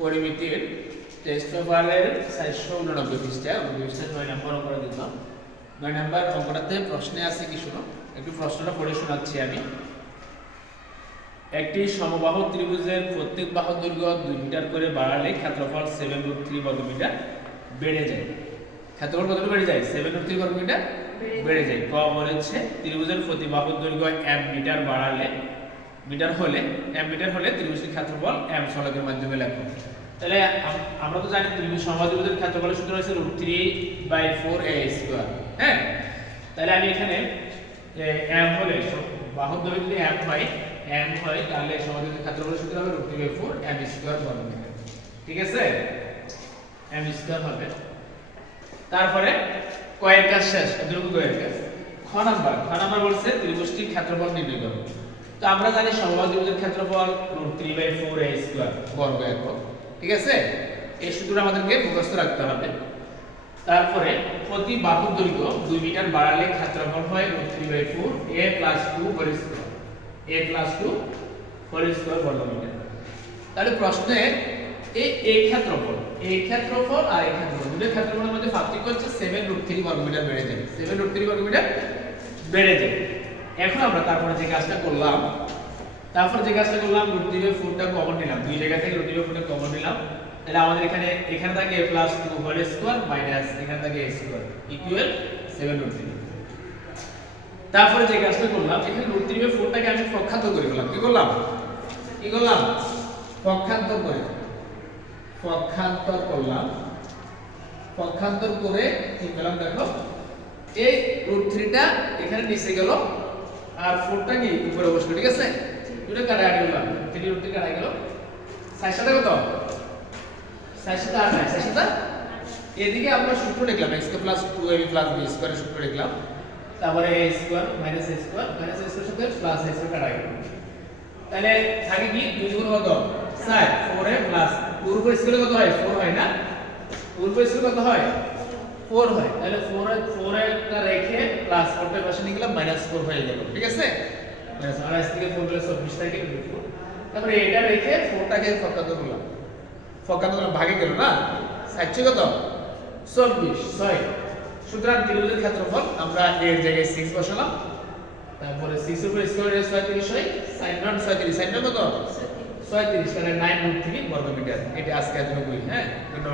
পরিমিতির test পেপারের 489 পৃষ্ঠা 9 নম্বর করে দিলাম। 9 নম্বর অঙ্কটাতে প্রশ্নে আছে কি শুনো, একটু প্রশ্নটা পড়ে শোনাচ্ছি আমি। একটি সমবাহু ত্রিভুজের প্রত্যেক বাহু দৈর্ঘ্য 2 মিটার করে বাড়ালে ক্ষেত্রফল 7√3 বর্গমিটার বেড়ে যায়। ক্ষেত্রফল কতটুকু বেড়ে যায়? 7√3 বর্গমিটার বেড়ে যায়। ক বলেছে ত্রিভুজের প্রতি বাহু দৈর্ঘ্য m মিটার বাড়ালে মিটার হলে ত্রিভুজের ক্ষেত্রফল m সূচকের মাধ্যমে লেখো। তাহলে আমরা তো জানি ত্রিভুজ সমবাহু ত্রিভুজের ক্ষেত্রফলের সূত্র হচ্ছে √3/4a²। হ্যাঁ, তাহলে আমি এখানে m হলে বাহুর দৈর্ঘ্য যদি m হয় তাহলে সমবাহু ত্রিভুজের ক্ষেত্রফলের সূত্র হবে √3/4m² বর্গমিটার। ঠিক আছে, m² হবে। তারপরে কয়ের কাজ শেষ, এতটুকু কয়ের কাজ। খ নাম্বার বলছে ত্রিভুজটির ক্ষেত্রফল নির্ণয় করো। তো আমরা জানি সমবাহু ত্রিভুজের ক্ষেত্রফল √3/4a² বর্গ একক। ঠিক আছে, এই সূত্রটা আমাদেরকে মুখস্থ রাখতে হবে। তারপরে প্রতি বাহুর দৈর্ঘ্য 2 মিটার বাড়ালে ক্ষেত্রফল হয় √3/4a+2² বর্গমিটার। তাহলে প্রশ্নে এই ক্ষেত্রফল আর এই ক্ষেত্রফল দুটোর ক্ষেত্রফলের মধ্যে পার্থক্য হচ্ছে 7√3 বর্গমিটার বেড়ে যায়। 7√3 বর্গমিটার বেড়ে যায়। এখন আমরা তারপরে যে কাজটা করলাম √3/4টা কমন নিলাম, দুই জায়গা থেকে √3/4টা কমন নিলাম। তাহলে আমাদের এখানে থাকে a+2² মাইনাস এখানে থাকে a² ইকুয়াল 7√3। তারপরে যে কাজটা করলাম এখানে √3/4টাকে আমি পক্ষান্তর করে ফেললাম। কি করলাম পক্ষান্তর করলাম। পক্ষান্তর করে কি পেলাম দেখো, এই √3টা এখানে নিচে গেল আর 4টা কি উপরে বসলো। ঠিক আছে, দুটো কাটা গেল, 3√3 কাটা গেল। 4 কত? 4 8 এদিকে আমরা সূত্র লিখলাম x² + 2ab + b² এর সূত্র লিখলাম। তারপরে a² - a² সাথে প্লাস a² কাটা গেল। তাহলে থাকে কি 2 গুণ কত? 4 4a প্লাস পূর্ব স্কেলে কত হয়? 4 হয় না? পূর্ব স্কেলে কত হয়? 4 হয়। তাহলে 4 টা রেখে প্লাস 4টা পাশে নিয়ে গেলাম -4 হয়ে গেল। ঠিক আছে, -28 থেকে 4 গেলে 24 থেকে 4। তারপরে এটা রেখে 4টাকে পক্ষান্তর করলাম ভাগে গেল না, 60 কত? 24 6। সুতরাং ত্রিভুজের ক্ষেত্রফল আমরা এর জায়গায় 6 বসালাম। তারপরে 6 এর উপর স্কয়ার এর 36 হয়, sin 36 কত? 36 তাহলে 9√3 বর্গমিটার। এটা আজকে এতটুকুই। হ্যাঁ।